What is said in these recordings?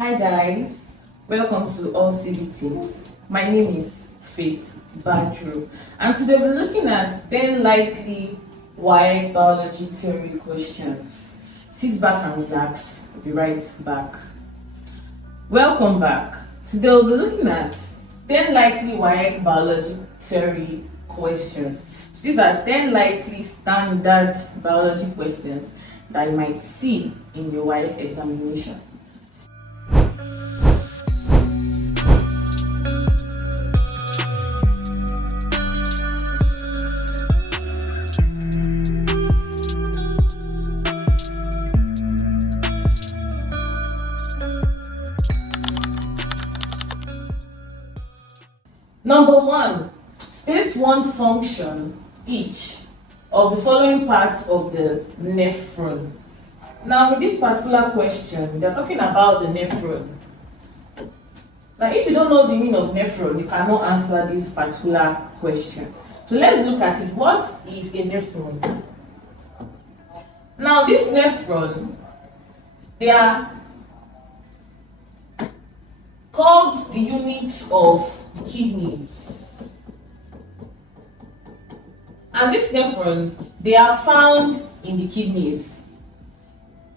Hi guys, welcome to AllCBTs. My name is Faith Badru, and today we're looking at 10 likely WAEC biology theory questions. Sit back and relax, we'll be right back. Welcome back. Today we'll be looking at 10 likely WAEC biology theory questions. So these are 10 likely standard biology questions that you might see in your WAEC examination. Number 1, state one function each of the following parts of the nephron. Now, in this particular question, they're talking about the nephron. Now, if you don't know the meaning of nephron, you cannot answer this particular question. So let's look at it. What is a nephron? Now, this nephron, they are called the units of kidneys, and these nephrons, they are found in the kidneys.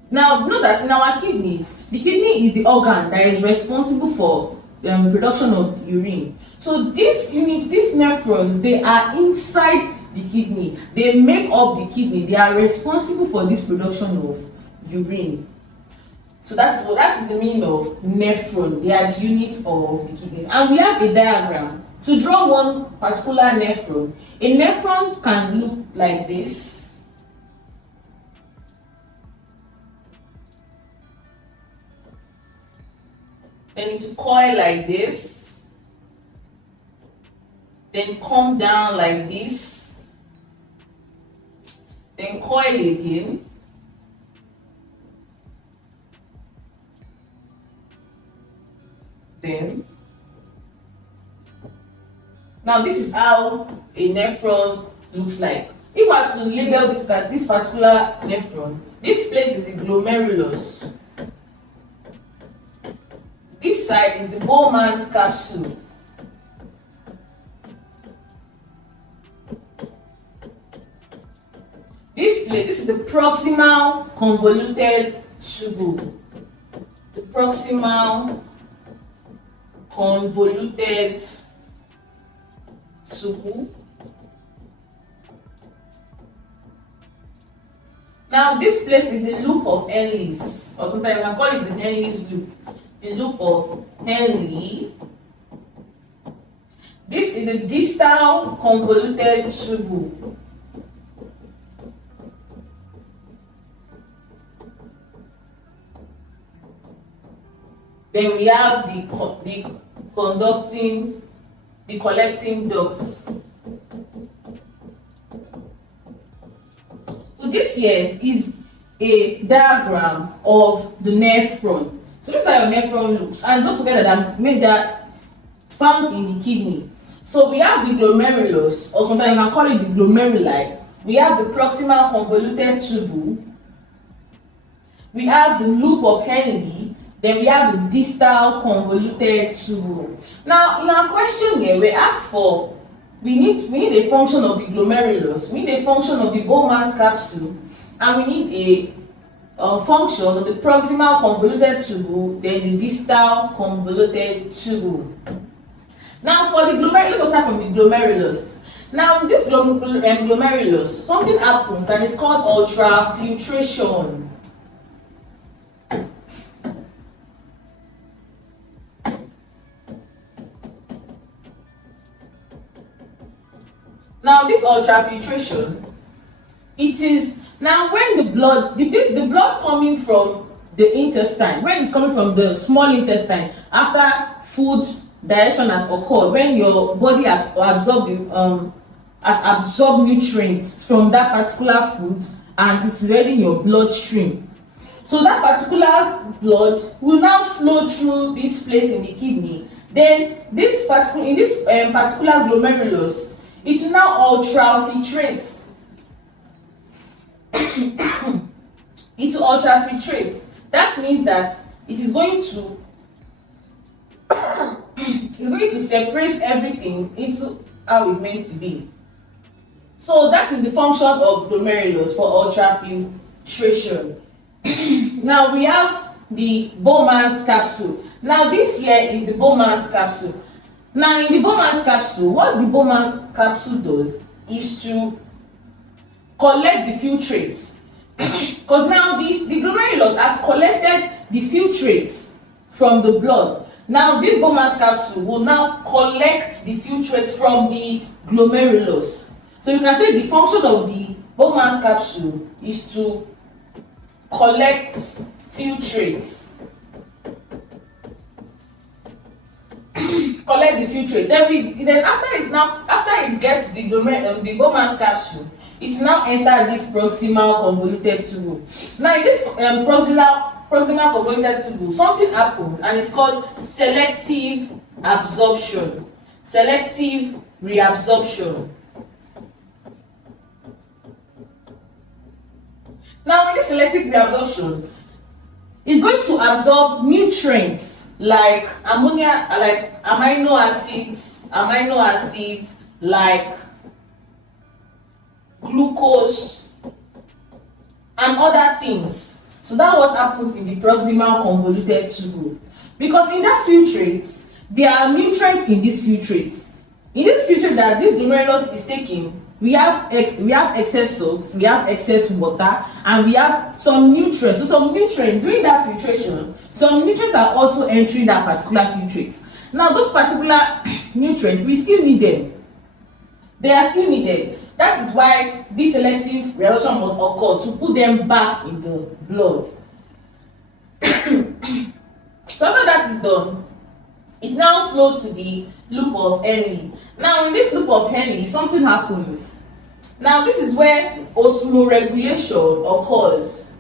Now know that in our kidneys, the kidney is the organ that is responsible for production of urine. So these units, these nephrons, they are inside the kidney. They make up the kidney. They are responsible for this production of urine. So that is the meaning of nephron. They are the units of the kidneys. And we have a diagram. To draw one particular nephron, a nephron can look like this. Then it will coil like this. Then come down like this. Then coil again. Now this is how a nephron looks like. If I were to label this particular nephron, this place is the glomerulus. This side is the Bowman's capsule. This is the proximal convoluted tubule. The proximal convoluted tubule. Now this place is the loop of Henle's, or sometimes you can call it the Henle's loop. The loop of Henle. This is a distal convoluted tubule. Then we have the collecting ducts. So this here is a diagram of the nephron. So this is how your nephron looks. And don't forget that I made that found in the kidney. So we have the glomerulus, or sometimes you can call it the glomeruli. We have the proximal convoluted tubule. We have the loop of Henle. Then we have the distal convoluted tubule. Now, in our question here, we asked for, we need a function of the glomerulus, we need a function of the Bowman's capsule, and we need a function of the proximal convoluted tubule, then the distal convoluted tubule. Now, for the glomerulus, let's start from the glomerulus. Now, in this glomerulus, something happens, and it's called ultrafiltration. Now this ultrafiltration, it is now when the blood coming from the intestine, when it's coming from the small intestine after food digestion has occurred, when your body has absorbed nutrients from that particular food and it's already in your bloodstream. So that particular blood will now flow through this place in the kidney. Then in this particular glomerulus, it will now ultrafiltrate. It will ultrafiltrate. That means that it is going to It's going to separate everything into how it's meant to be. So that is the function of glomerulus for ultrafiltration. Now we have the Bowman's capsule. Now this here is the Bowman's capsule. Now in the Bowman's capsule, what the Bowman capsule does is to collect the filtrates. Because now the glomerulus has collected the filtrates from the blood. Now this Bowman's capsule will now collect the filtrates from the glomerulus. So you can say the function of the Bowman's capsule is to collect filtrates. Collect the filtrate. Then after it gets to the Bowman's capsule, it now enter this proximal convoluted tubule. Now in this proximal convoluted tubule, something happens and it's called selective absorption, selective reabsorption. Now in this selective reabsorption, it's going to absorb nutrients like ammonia, like amino acids like glucose and other things. So that's what happens in the proximal convoluted tubule. Because in that filtrate, there are nutrients in these filtrates. In this filtrate that this glomerulus is taking, we have excess salt, we have excess water, and we have some nutrients. So some nutrients during that filtration, some nutrients are also entering that particular filtrate. Now those particular nutrients, we still need them. They are still needed. That is why this selective reabsorption must occur to put them back in the blood. So after that is done, it now flows to the loop of Henle. Now in this loop of Henle, something happens. Now this is where osmoregulation occurs.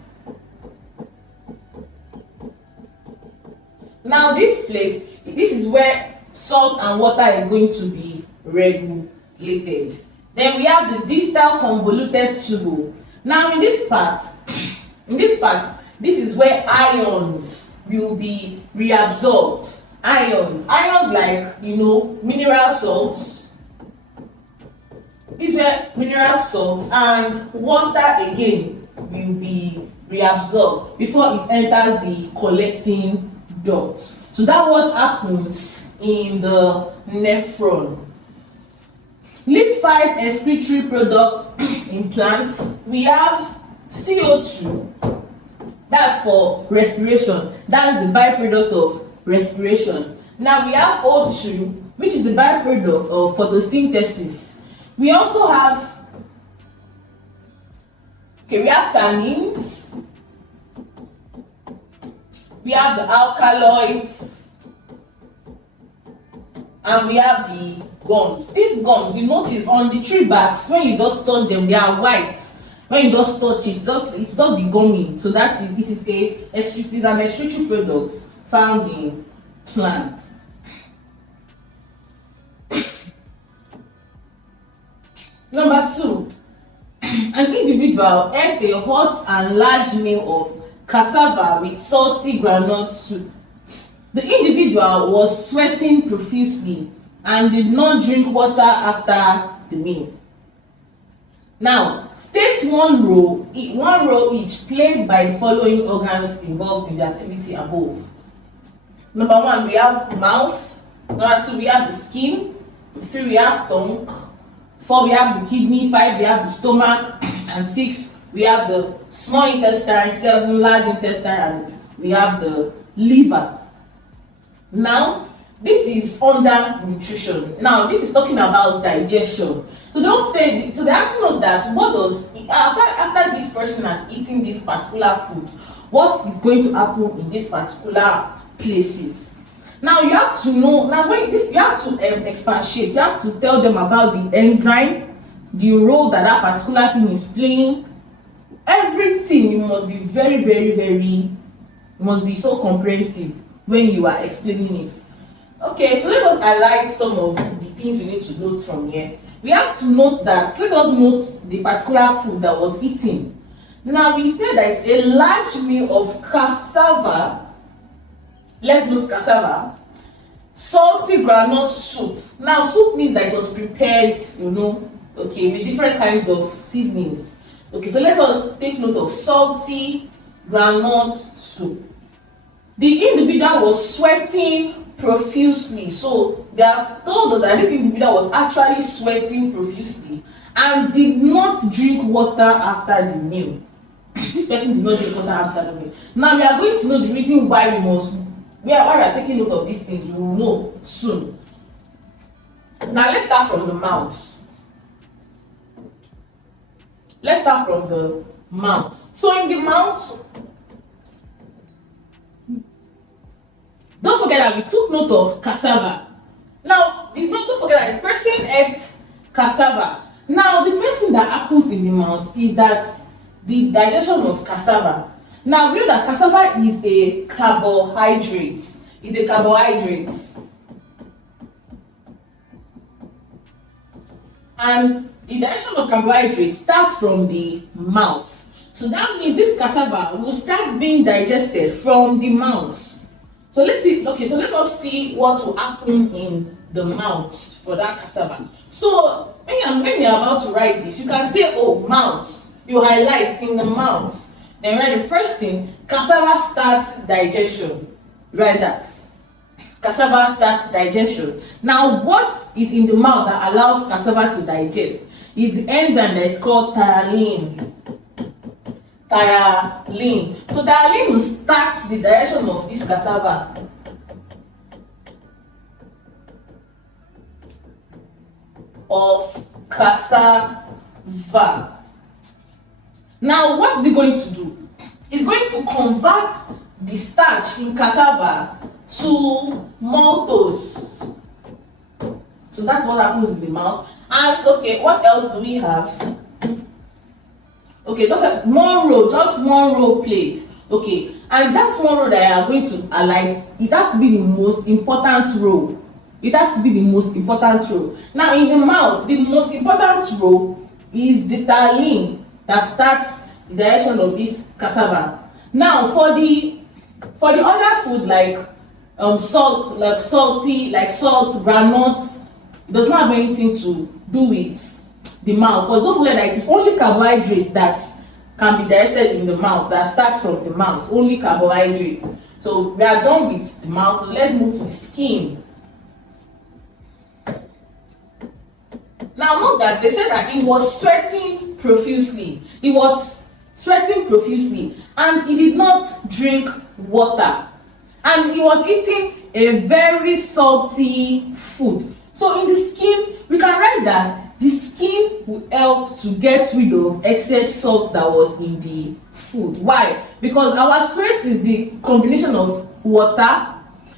Now this is where salt and water is going to be regulated. Then we have the distal convoluted tubule. Now in this part, this is where ions will be reabsorbed. Ions like, mineral salts. This is where mineral salts and water again will be reabsorbed before it enters the collecting duct. So that's what happens in the nephron. List 5 excretory products in plants. We have CO2, that's for respiration, that's the byproduct of respiration. Now we have O2, which is the byproduct of photosynthesis. We also have, we have tannins, we have the alkaloids, and we have the gums. These gums, you notice on the tree barks, when you just touch them, they are white. When you just touch it, it's just be gummy. So that is, it is an excretory product found in plant. Number 2, an individual ate a hot and large meal of cassava with salty groundnut soup. The individual was sweating profusely and did not drink water after the meal. Now, state one role each played by the following organs involved in the activity above. Number 1, we have mouth. Number 2, we have the skin. 3, we have tongue. 4, we have the kidney. 5, we have the stomach. And 6, we have the small intestine. 7, large intestine. And we have the liver. Now, this is under nutrition. Now, this is talking about digestion. So they're asking us that what does, after this person has eaten this particular food, what is going to happen in these particular places? Now you have to know, you have to expatiate, you have to tell them about the enzyme, the role that particular thing is playing. Everything, you must be very, very, very, you must be so comprehensive when you are explaining it. Okay, so let us highlight some of the things we need to note from here. We have to note that, let us note the particular food that was eaten. Now we said that it's a large meal of cassava. Let's note cassava. salty groundnut soup. Now soup means that it was prepared, okay, with different kinds of seasonings. Okay, so let us take note of salty groundnut soup. The individual was sweating profusely. So they have told us that this individual was actually sweating profusely and did not drink water after the meal. This person did not drink water after the meal. Now we are going to know the reason why we are taking note of these things. We will know soon. Now let's start from the mouth. Let's start from the mouth. So in the mouth, don't forget that we took note of cassava. Now, don't forget that the person ate cassava. Now, the first thing that happens in the mouth is that the digestion of cassava. Now, we know that cassava is a carbohydrate. It's a carbohydrate. And the digestion of carbohydrates starts from the mouth. So that means this cassava will start being digested from the mouth. So let's see, okay, so let us see what will happen in the mouth for that cassava. So when you're about to write this, you can say, oh, mouth. You highlight in the mouth. Then write the first thing, cassava starts digestion. Write that. Cassava starts digestion. Now, what is in the mouth that allows cassava to digest is the enzyme that is called tyroline. Tyroline. So tyroline will start the digestion of this cassava. Of cassava. Now, what is it going to do? It's going to convert the starch in cassava to maltose. So that's what happens in the mouth. And okay, what else do we have? Okay, just one row plate. Okay, and that's one row that I am going to highlight. It has to be the most important row. It has to be the most important row. Now, in the mouth, the most important row is the tyroline that starts the digestion of this cassava. Now, for the other food like salt, like salt, granules, it does not have anything to do with the mouth. Because don't forget that it is only carbohydrates that can be digested in the mouth, that starts from the mouth. Only carbohydrates. So we are done with the mouth. So let's move to the skin. Now note that they said that he was sweating profusely. He was sweating profusely and he did not drink water. And he was eating a very salty food. So in the skin, we can write that the skin will help to get rid of excess salt that was in the food. Why? Because our sweat is the combination of water,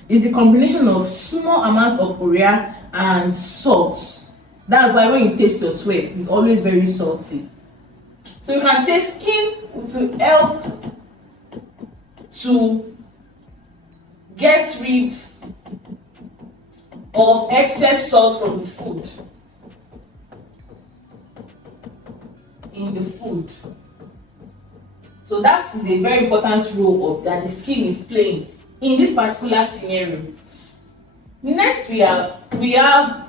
is the combination of small amounts of urea and salt. That's why when you taste your sweat, it's always very salty. So you can say skin to help to get rid of excess salt from the food. In the food. So that is a very important role of that the skin is playing in this particular scenario. Next we have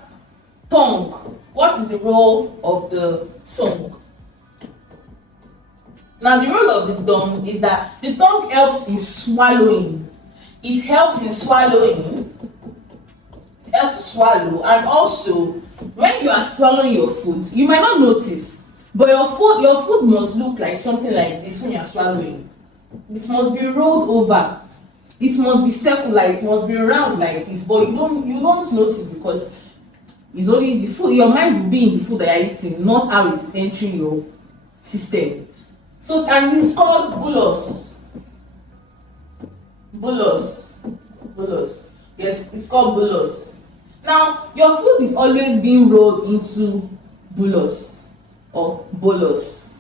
tongue. What is the role of the tongue? Now the role of the tongue is that the tongue helps in swallowing. It helps in swallowing. It helps to swallow, and also when you are swallowing your food, you might not notice, but your food must look like something like this when you are swallowing. It must be rolled over. It must be circular. It must be round like this, but you don't notice because it's only the food. Your mind will be in the food that you're eating, not how it is entering your system. So, and it's called bolus. Bolus. Yes, it's called bolus. Now, your food is always being rolled into bolus or bolus.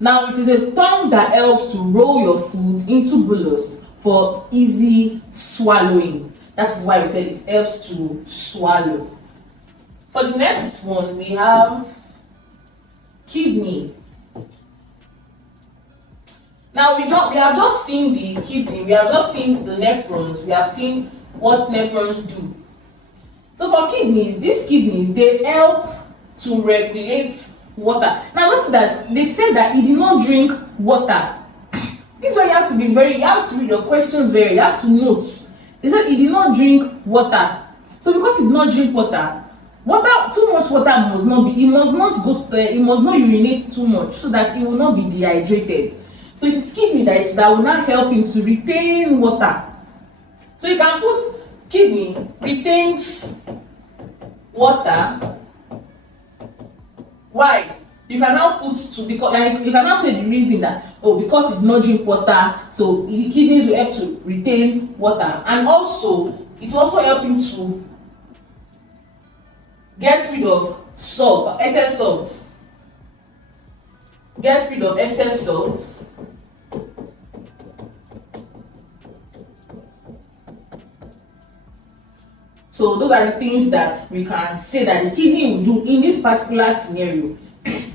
Now, it is a tongue that helps to roll your food into bolus for easy swallowing. That is why we said it helps to swallow. For the next one, we have kidney. Now we have just seen the kidney, we have just seen the nephrons, we have seen what nephrons do. So for kidneys, these kidneys, they help to regulate water. Now notice that they said that he did not drink water. This one you have to be very, you have to read your questions very, you have to note. They said he did not drink water. So because he did not drink water, too much water must not be, he must not go to the, he must not urinate too much so that he will not be dehydrated. So it is kidney that will not help him to retain water. So you can put kidney retains water. Why? You can now put to, because and you can now say the reason that, oh, because he did not drink water, so the kidneys will help to retain water, and also it will also help him to get rid of salt, excess salt. Get rid of excess salt. So those are the things that we can say that the kidney will do in this particular scenario.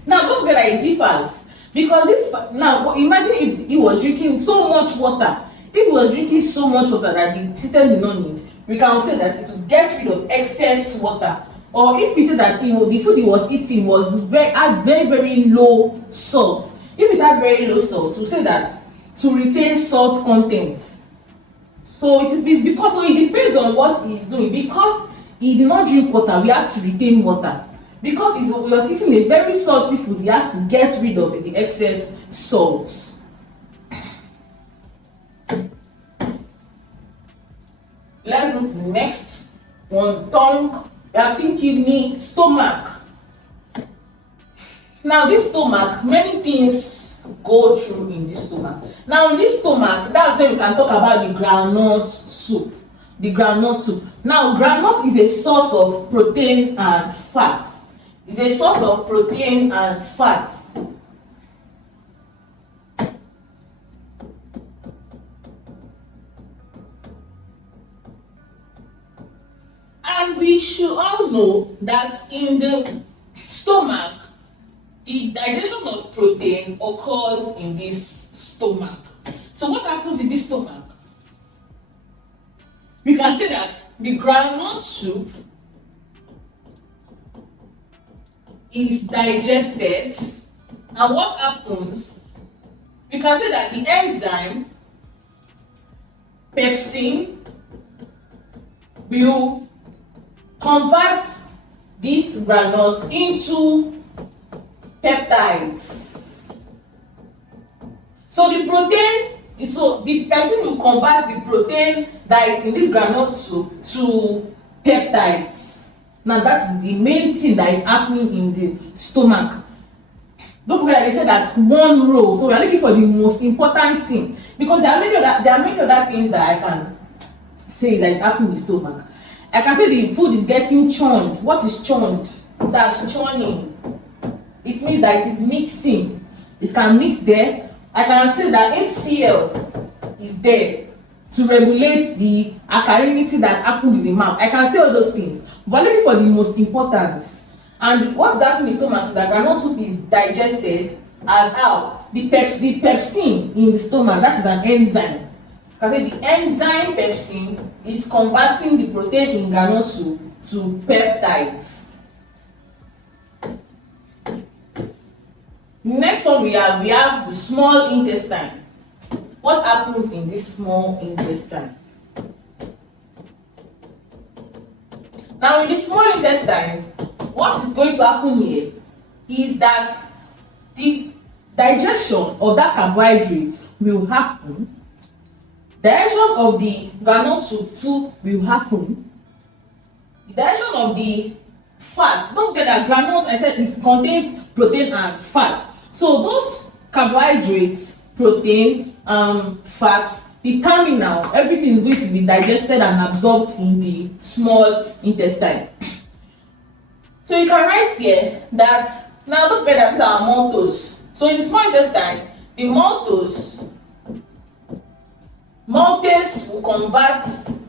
Now don't forget that it differs, because this, now imagine if he was drinking so much water. If he was drinking so much water that the system did not need, we can say that it will get rid of excess water. Or if we say that the food he was eating had very low salt. If it had very low salt, we'll say that to retain salt content. So it's because, so it depends on what he's doing. Because he did not drink water, we have to retain water. Because he was eating a very salty food, he has to get rid of the excess salt. Let's go to the next one. Tongue. We have seen kidney, stomach. Now this stomach, many things go through in this stomach. Now in this stomach, that's when we can talk about the groundnut soup. The groundnut soup. Now groundnut is a source of protein and fats. It's a source of protein and fats. And we should all know that in the stomach, the digestion of protein occurs in this stomach. So what happens in this stomach? We can say that the groundnut soup is digested, and what happens? We can say that the enzyme pepsin will convert these granules into peptides. So the protein, so the pepsin will convert the protein that is in this granule soup to peptides. Now that is the main thing that is happening in the stomach. Don't forget that they said that one row. So we are looking for the most important thing, because there are many other things that I can say that is happening in the stomach. I can say the food is getting churned. What is churned? That's churning. It means that it is mixing. It can mix there. I can say that HCl is there to regulate the alkalinity that's happening in the mouth. I can say all those things. But looking for the most important. And what's happening in the stomach is that granule soup is digested as how? The pepsin in the stomach, that is an enzyme. I can say the enzyme pepsin is converting the protein in granule soup to peptides. Next one we have the small intestine. What happens in this small intestine? Now in the small intestine, what is going to happen here is that the digestion of that carbohydrate will happen. Digestion of the granule soup too will happen. The digestion of the fats. Don't forget that granules, I said, it contains protein and fat. So those carbohydrates, protein, fats, the terminal, everything is going to be digested and absorbed in the small intestine. So you can write here that, now don't forget that these are maltose. So in the small intestine, the maltose will convert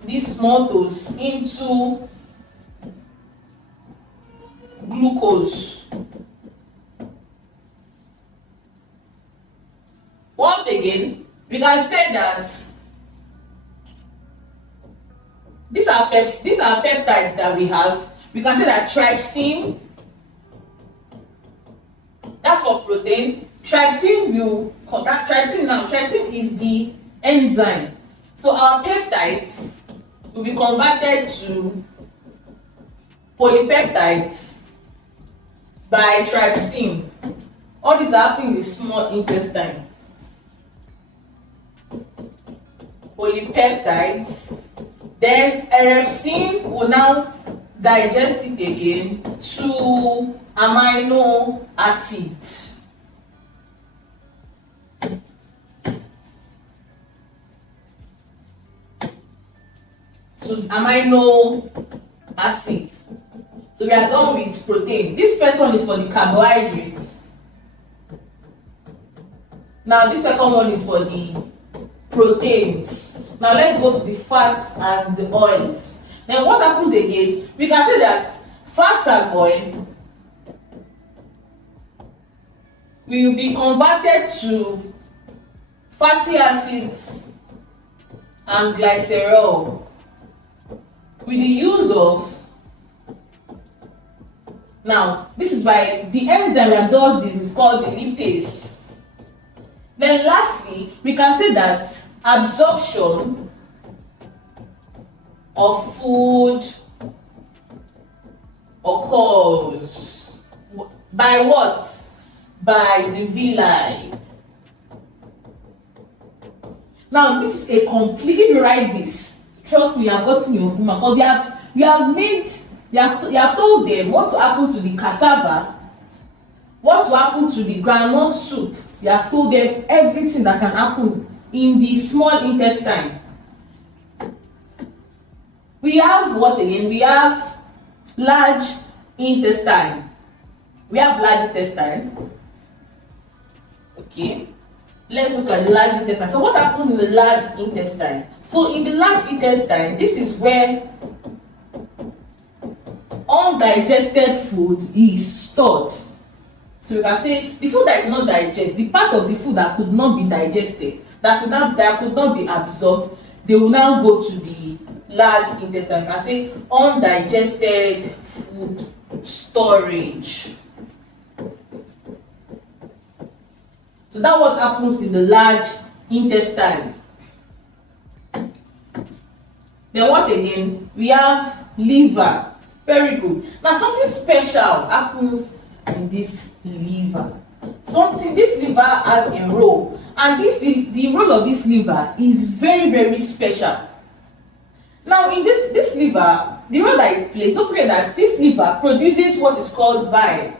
this maltose into glucose. Once again, we can say that these are peptides that we have. We can say that trypsin, that's for protein. Trypsin is the enzyme. So our peptides will be converted to polypeptides by trypsin. All these are happening in the small intestine. Polypeptides. Then erepsin will now digest it again to amino acid. Amino acid. So we are done with protein. This first one is for the carbohydrates. Now this second one is for the proteins. Now let's go to the fats and the oils. Then what happens again? We can say that fats and oil will be converted to fatty acids and glycerol with the use of, now this is by the enzyme that does this is called the lipase. Then lastly, we can say that absorption of food occurs by what? By the villi. Now this is a complete, if you write this, trust me, you have gotten your form, because you have told them what will happen to the cassava, what will happen to the groundnut soup. You have told them everything that can happen in the small intestine. We have what again? We have large intestine. Okay, let's look at the large intestine. So what happens in the large intestine? So in the large intestine, this is where undigested food is stored. So you can say the food that cannot digest, the part of the food that could not be digested, that could not be absorbed, they will now go to the large intestine. You can say undigested food storage. So that's what happens in the large intestine. Then what again? We have liver. Very good. Now something special happens in this liver. This liver has a role, and the role of this liver is very, very special. Now in this liver, the role that it plays, don't forget that this liver produces what is called bile.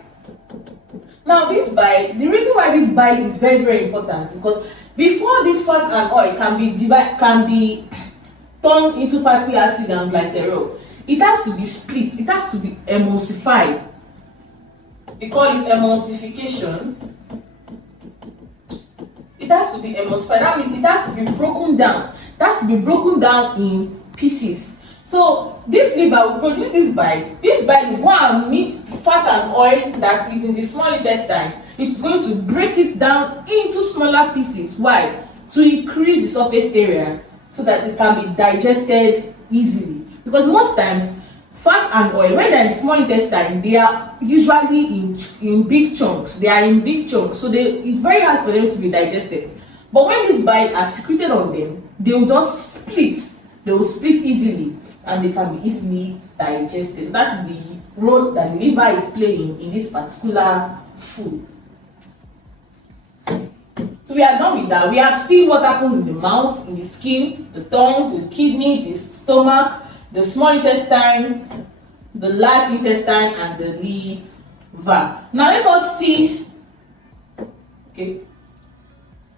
Now this bile, the reason why this bile is very, very important is because before these fats and oil can be turned into fatty acid and glycerol, it has to be split, it has to be emulsified. We call it emulsification. It has to be emulsified. That means it has to be broken down. It has to be broken down in pieces. So this liver will produce this bile. This bile will go and meet fat and oil that is in the small intestine. It's going to break it down into smaller pieces. Why? To increase the surface area so that it can be digested easily. Because most times, fat and oil, when they're in the small intestine, they are usually in big chunks. They are in big chunks, so it's very hard for them to be digested. But when this bile are secreted on them, they will just split. They will split easily, and they can be easily digested. So that's the role that the liver is playing in this particular food. So we are done with that. We have seen what happens in the mouth, in the skin, the tongue, the kidney, the stomach, the small intestine, the large intestine, and the liver. Now let us see. Okay.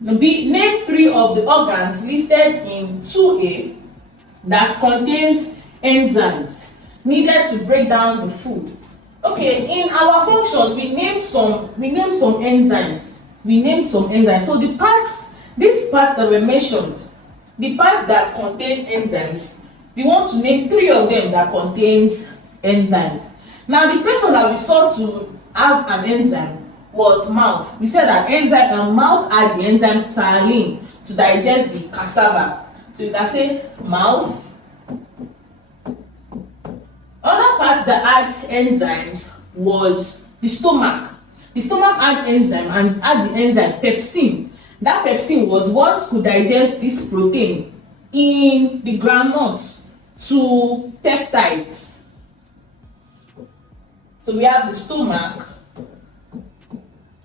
Name 3 of the organs listed in 2A that contains enzymes needed to break down the food. Okay, in our functions, we named some enzymes. So these parts that were mentioned, the parts that contain enzymes, we want to name 3 of them that contains enzymes. Now the first one that we saw to have an enzyme was mouth. We said that mouth had the enzyme ptyalin to digest the cassava. So you can say mouth part that had enzymes was the stomach. The stomach had enzyme and it had the enzyme pepsin. That pepsin was what could digest this protein in the groundnuts to peptides. So we have the stomach.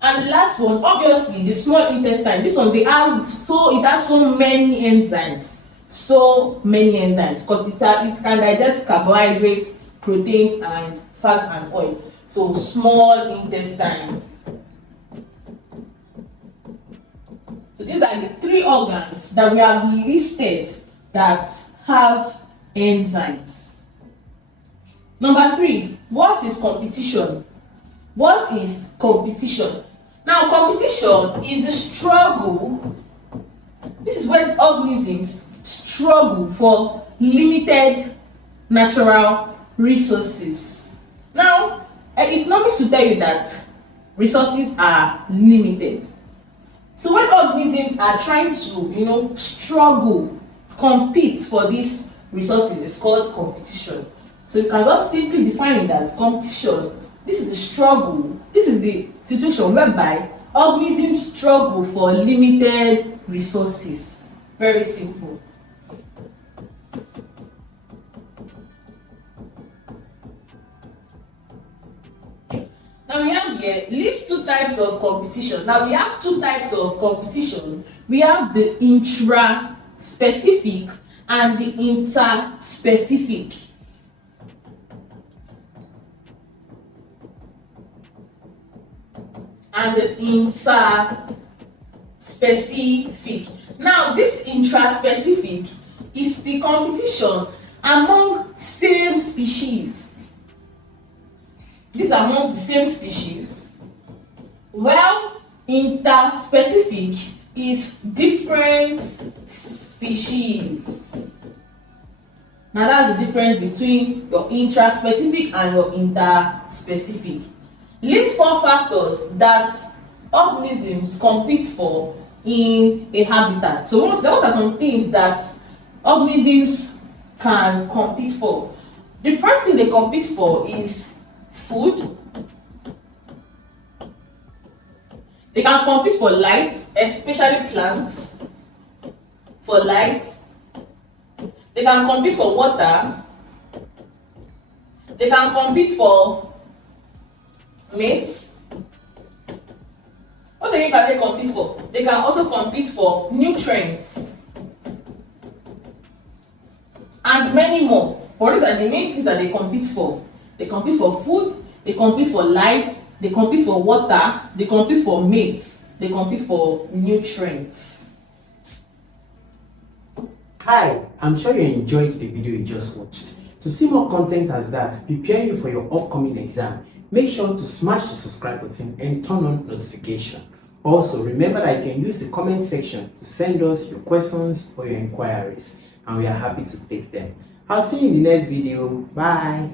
And the last one, obviously, the small intestine. This one, it has so many enzymes. So many enzymes because it can digest carbohydrates, proteins, and fats and oil. So small intestine. So these are the 3 organs that we have listed that have enzymes. Number 3, what is competition? What is competition? Now, competition is a struggle. This is when organisms struggle for limited natural resources. Now, economics will tell you that resources are limited. So when organisms are trying to, struggle, compete for these resources, it's called competition. So you can just simply define that competition. This is a struggle. This is the situation whereby organisms struggle for limited resources. Very simple. Now we have here list 2 types of competition. Now we have 2 types of competition. We have the intra-specific and the interspecific. And the interspecific. Now this intraspecific is the competition among same species. These are among the same species. While interspecific is different species. Now that's the difference between your intraspecific and your interspecific. List 4 factors that organisms compete for in a habitat. So what are some things that organisms can compete for? The first thing they compete for is food. They can compete for light, especially plants, for light. They can compete for water. They can compete for mates. What again can they compete for? They can also compete for nutrients and many more. But these are the main things that they compete for. They compete for food, they compete for light, they compete for water, they compete for mates, they compete for nutrients. Hi, I'm sure you enjoyed the video you just watched. To see more content as that, preparing you for your upcoming exam, make sure to smash the subscribe button and turn on notification. Also, remember that you can use the comment section to send us your questions or your inquiries, and we are happy to take them. I'll see you in the next video. Bye.